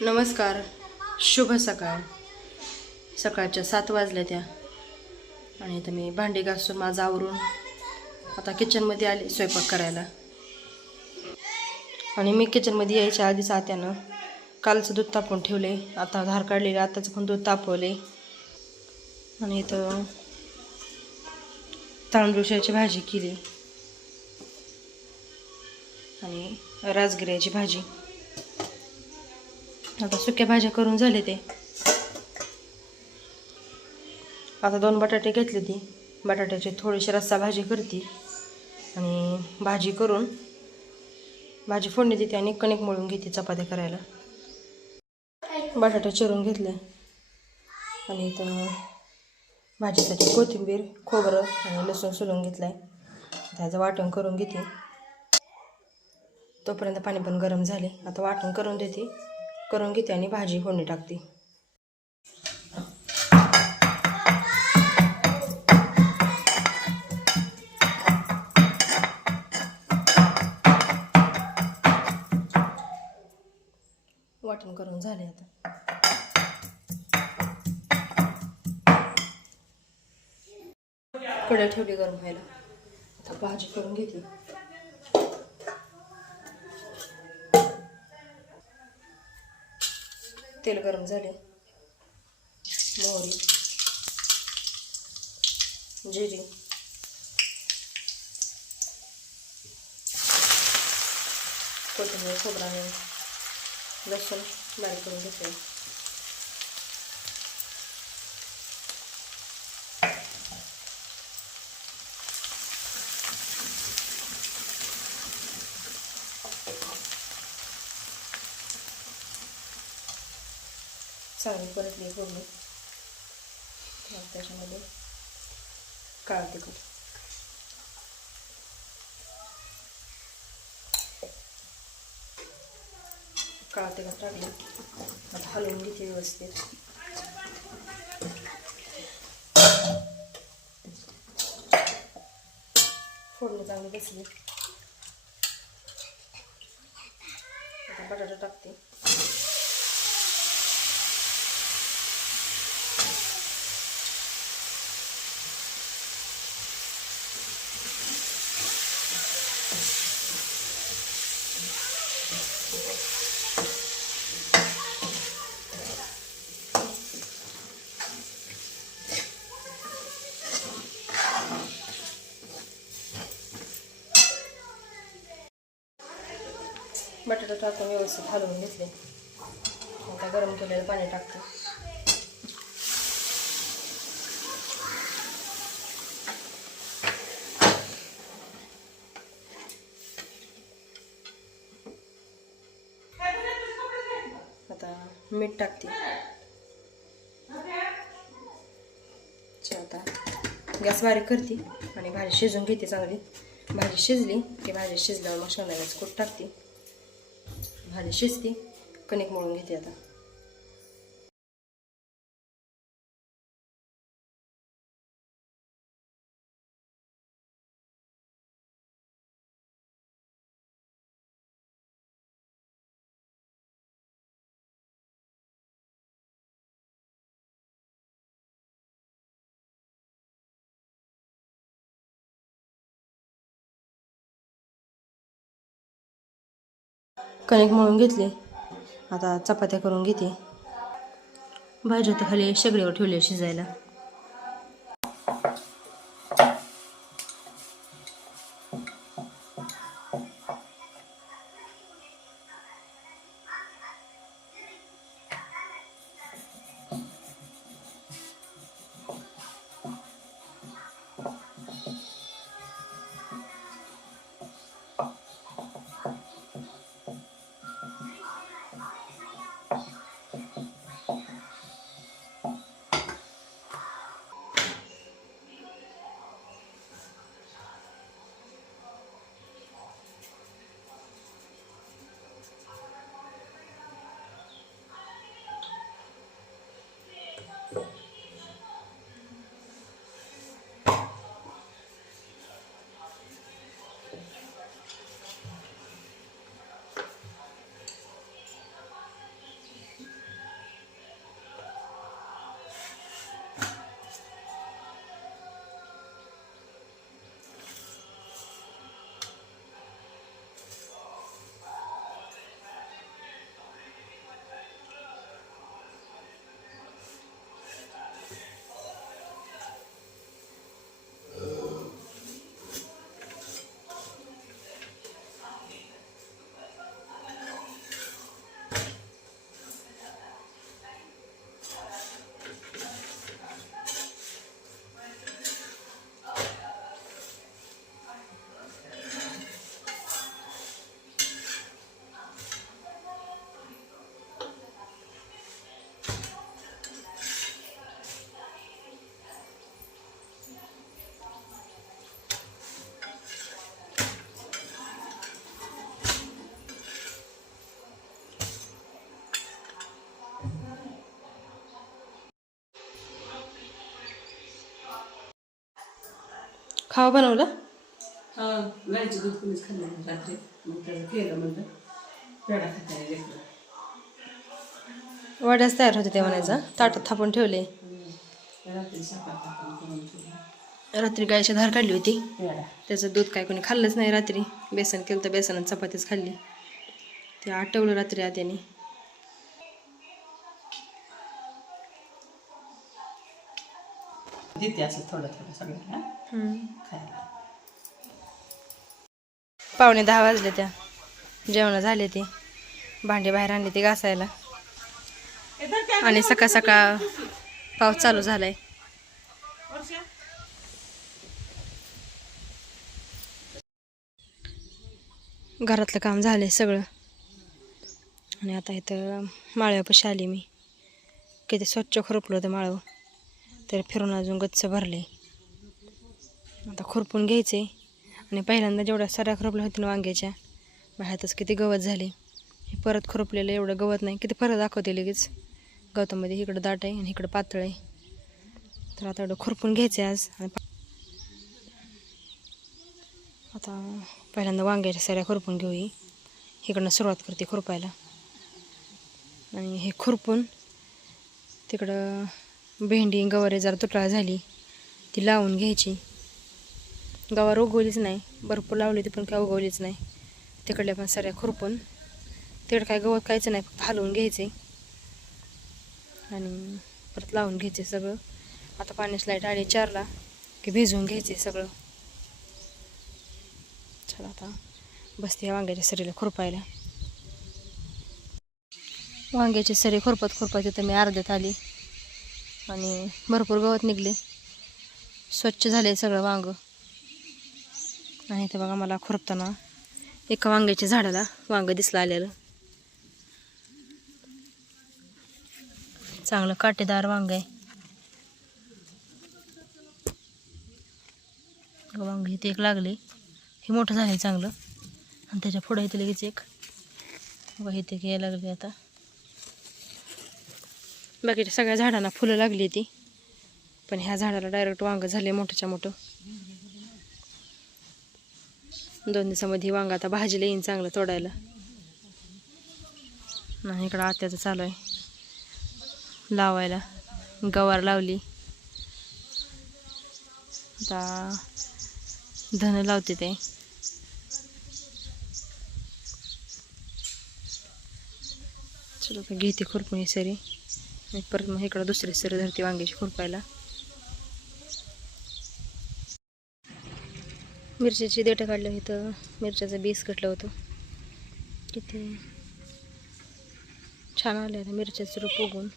नमस्कार. शुभ सकाळ. सकाळच्या सात वाजल्या त्या. आणि आता मी भांडी घासून माझं आवरून आता किचनमध्ये आले स्वयंपाक करायला. आणि मी किचनमध्ये यायच्या आधीच आत्यानं कालचं दूध तापवून ठेवले. आता धार काढलेले आताचं पण दूध तापवले. आणि इथं तांदूळशाची भाजी केली. आणि राजगिऱ्याची भाजी. आता सुक्या भाज्या करून झाले ते. आता दोन बटाटे घेतले ती. बटाट्याची थोडीशी रस्सा भाजी करते. आणि भाजी करून भाजी फोडणी देते आणि कणिक मळून घेते चपात्या करायला. बटाटे चिरून घेतले. आणि इथं भाजीसाठी कोथिंबीर खोबरं आणि लसूण सोलून घेतलं आहे त्याचं वाटण करून घेते. तोपर्यंत पाणी पण गरम झाले. आता वाटण करून देते. करून घेते आणि भाजी फोडणी टाकते. वाटण करून झाले आता. कढई ठेवली गरम व्हायला. आता भाजी करून घेते. तेल गरम झाले. मोहरी. जिरी. कोथिंबीर खोबराने लसूण बारीक करून घेतले चांगली परतली पूर्ण मग त्याच्यामध्ये काळ तिखट काळ तिखट टाकली आता हलवून घेते व्यवस्थित. फोडणी चांगली बसली. आता बटाटा टाकते. बटाटा टाकून व्यवस्थित हलवून घेतले. आता गरम केलेलं पाणी टाकते. आता मीठ टाकते. अच्छा, आता गॅस बारीक करते आणि भाजी शिजवून घेते चांगली. भाजी शिजली की भाजी शिजल्यावर मग शेंगदाण्याचं कूट टाकते. भाजी शिजती. कणिक मळून घेते आता. कणिक मळून घेतले. आता चपात्या करून घेते. भाज्या तर खाली शेगडीवर ठेवले शिजायला. खावा बनवलं? हा दूध कोणीच खाल्लं नाही रात्री. मग त्याचं केलं म्हणलं. पेढा खाता येईल वड्याच तयार होते ते म्हणायचं. ताटात थापून ठेवले. रात्री सकाळ टाकून करून ठेवलं. रात्री गायची धार काढली होती. पेढा. त्याचं दूध काय कोणी खाल्लंच नाही रात्री. बेसन केलं तर बेसन आणि चपातीच खाल्ली. ते आठवलं रात्री आत्याने. देते असं थोडं थोडं सगळ्यांना खायला. पावणे दहा वाजले त्या. जेवण झाले ते. भांडे बाहेर आणले ते घासायला. आणि सकाळ सकाळ पाऊस चालू झालाय. घरातलं काम झालंय सगळं. आणि आता इथं माळ्यापाशी आली मी. किती स्वच्छ खुरपलं होतं माळव. तर फिरून अजून गच्च भरले. आता खुरपून घ्यायचे आणि पहिल्यांदा जेवढ्या साऱ्या खुरपल्या होत्या ना वांग्याच्या बाहेरच किती गवत झाले. हे परत खुरपलेलं एवढं गवत नाही. किती फरक दाखवते लगेच. गवतामध्ये इकडं दाट आहे आणि इकडं पातळ आहे. तर आता एवढं खुरपून घ्यायचे आज. आणि आता पहिल्यांदा वांग्याच्या सऱ्या खुरपून घेऊ ही. इकडनं सुरुवात करते खुरपायला. आणि हे खुरपून तिकडं भेंडी गवारी जरा तुटाळ झाली. ती लावून घ्यायची. गवार उगवलीच नाही. भरपूर लावली ती पण काय उगवलीच नाही. तिकडल्या पण सऱ्या खुरपून. तिकडं काय गवत कायचं नाही फालवून घ्यायचे. आणि परत लावून घ्यायचे सगळं. आता पाण्याची लाइट आली चारला की भिजवून घ्यायचे सगळं. चला आता बसते या वांग्याच्या सरीला खुरपायला. वांग्याची सरी खुरपत खुरपत तिथं मी अर्ध्यात आली. आणि भरपूर गवत निघले. स्वच्छ झाले सगळं वांग. आणि इथं बघा मला खुरपताना एका वांग्याच्या झाडाला वांग दिसलं आलेलं. चांगलं काटेदार वांग आहे. वांग इथे एक लागले. हे मोठं झालं चांगलं. आणि त्याच्या पुढे इथे लगेच एक. बघा इथे यायला लागले आता. बाकीच्या सगळ्या झाडांना फुलं लागली ती. पण ह्या झाडाला डायरेक्ट वांग झाले मोठंच्या मोठं. दोन दिवसामध्ये वांग आता भाजीला येईन चांगलं तोडायला. आणि इकडं आत्याचं चालू आहे. लावायला. गवार लावली. आता धन लावते ते. चलो घेते खुरपणी सरी. परत मग इकडं दुसरी सर धरते वांग्याची खुरपायला. मिरच्याची देठं काढलं इथं. मिरच्याचं बीस कटलं होतं. किती? छान आलं आहे मिरच्याचं रूप उगून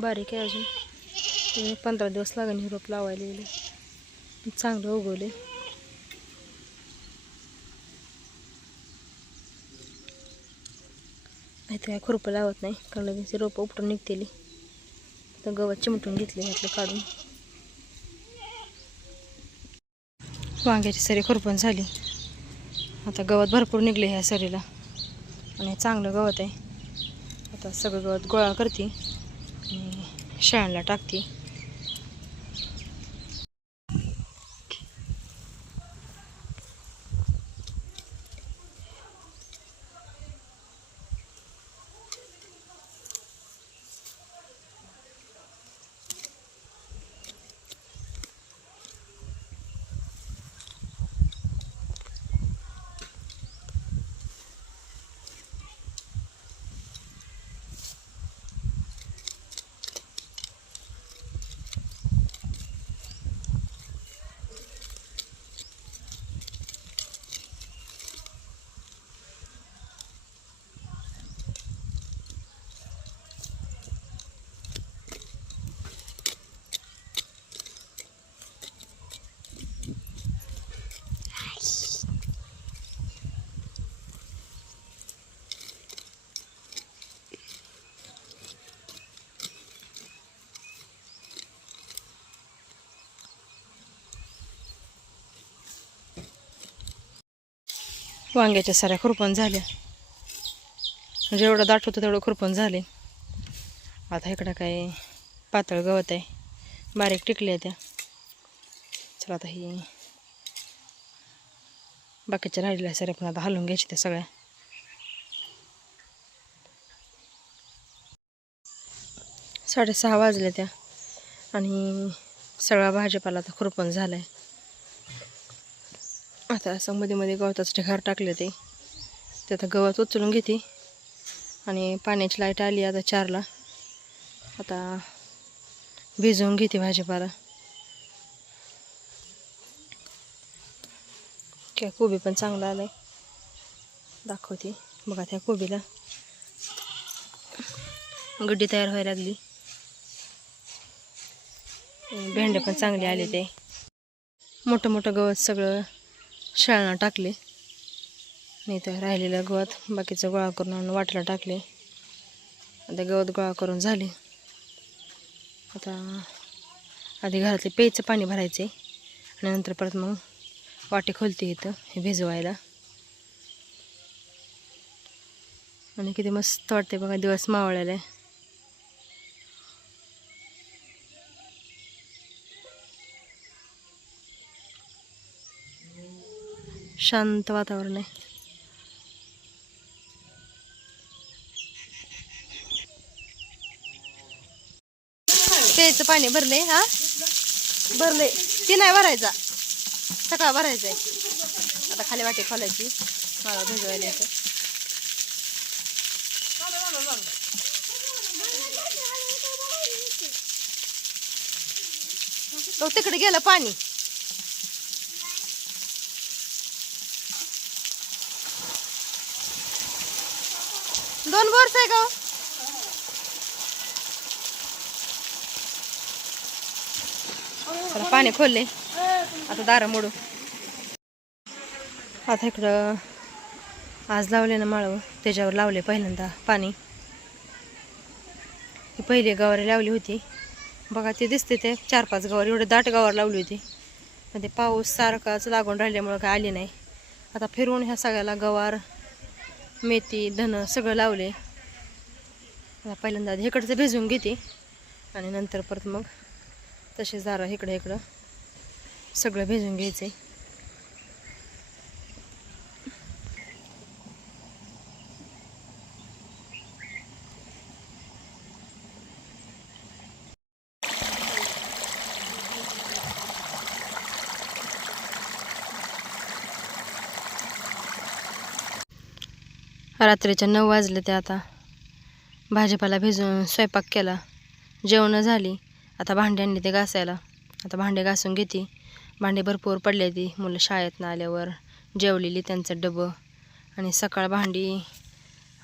बारीक आहे अजून. पंधरा दिवस लागेल हे रोप लावायला चांगलं उगवले इथं काय खुरपं लावत नाही. कारण लगेच रोपं उपटून निघतेली. तर गवत चिमटून घेतले ह्यातलं काढून. वांग्याची सरी खुरपण झाली. आता गवत भरपूर निघले ह्या सरीला. आणि हे चांगलं गवत आहे. आता सगळं गवत गोळा करते. आणि शाळांना टाकते. वांग्याच्या साऱ्या खुरपण झाल्या. जेवढं दाट होतं तेवढं खुरपण झाले. आता इकडं काय पातळ गवत आहे. बारीक टिकल्या त्या. चला आता ही बाकीच्या राहिलेल्या साऱ्या पण आता हलवून घ्यायच्या त्या सगळ्या. साडेसहा वाजल्या त्या आणि सगळा भाजीपाला आता खुरपण झाला आहे आता असं मध्ये मध्ये गवताचं ढिगार टाकले ते ते आता गवत उचलून घेते. आणि पाण्याची लाइट आली आता चारला. आता भिजवून घेते भाजीपाला. काय कोबी पण चांगला आलाय. दाखवते. बघा त्या कोबीला. गड्डी तयार व्हायला लागली. भेंडे पण चांगले आले ते. मोठं मोठं गवत सगळं शाळांना टाकले. नाही तर राहिलेलं गवत बाकीचं गोळा करून आणून वाटला टाकले. आता गवत गोळा करून झाले. आता आधी घरातले प्यायचं पाणी भरायचे. आणि नंतर परत मग वाटे खोलते इथं हे भिजवायला. आणि किती मस्त वाटते बघा दिवस मावळायला आहे. शांत वातावरण आहे. प्यायचं पाणी भरले हा? भरले. ती नाही भरायचा. सकाळ भरायचा आहे. आता खाली वाटे खोलायची. मला भिजवायला येतं तो तिकडे गेलं पाणी. दोन वर्ष आहे का हो? पाणी खोलले. आता दार मोडू. आता इकडं आज लावले ना माळव. त्याच्यावर लावले पहिल्यांदा पाणी. ही पहिली गवारी लावली होती. बघा ते दिसते ते चार पाच गवार. एवढे दाट गवार लावली होती. पण ते पाऊस सारखाच लागून राहिल्यामुळं काय आली नाही. आता फिरून ह्या सगळ्याला गवार मेथी धनं सगळं लावले. आता पहिल्यांदा इकडचं भिजवून घेते. आणि नंतर परत मग तसे जारा इकडं इकडं सगळं भिजून घ्यायचे. रात्रीच्या नऊ वाजले ते आता. भाजीपाला भिजून स्वयंपाक केला. जेवणं झाली. आता भांड्यांनी आणली ते घासायला. आता भांडे घासून घेते. भांडे भरपूर पडले ती. मुलं शाळेतनं आल्यावर जेवलेली त्यांचं डबं. आणि सकाळ भांडी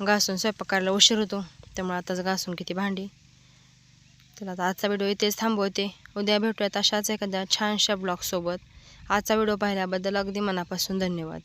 घासून स्वयंपाक करायला उशीर होतो. त्यामुळे आताच घासून किती भांडी. तर आता आजचा व्हिडिओ इथेच थांबवते. उद्या भेटूयात अशाच एखाद्या छानशा ब्लॉगसोबत. आजचा व्हिडिओ पाहिल्याबद्दल अगदी मनापासून धन्यवाद.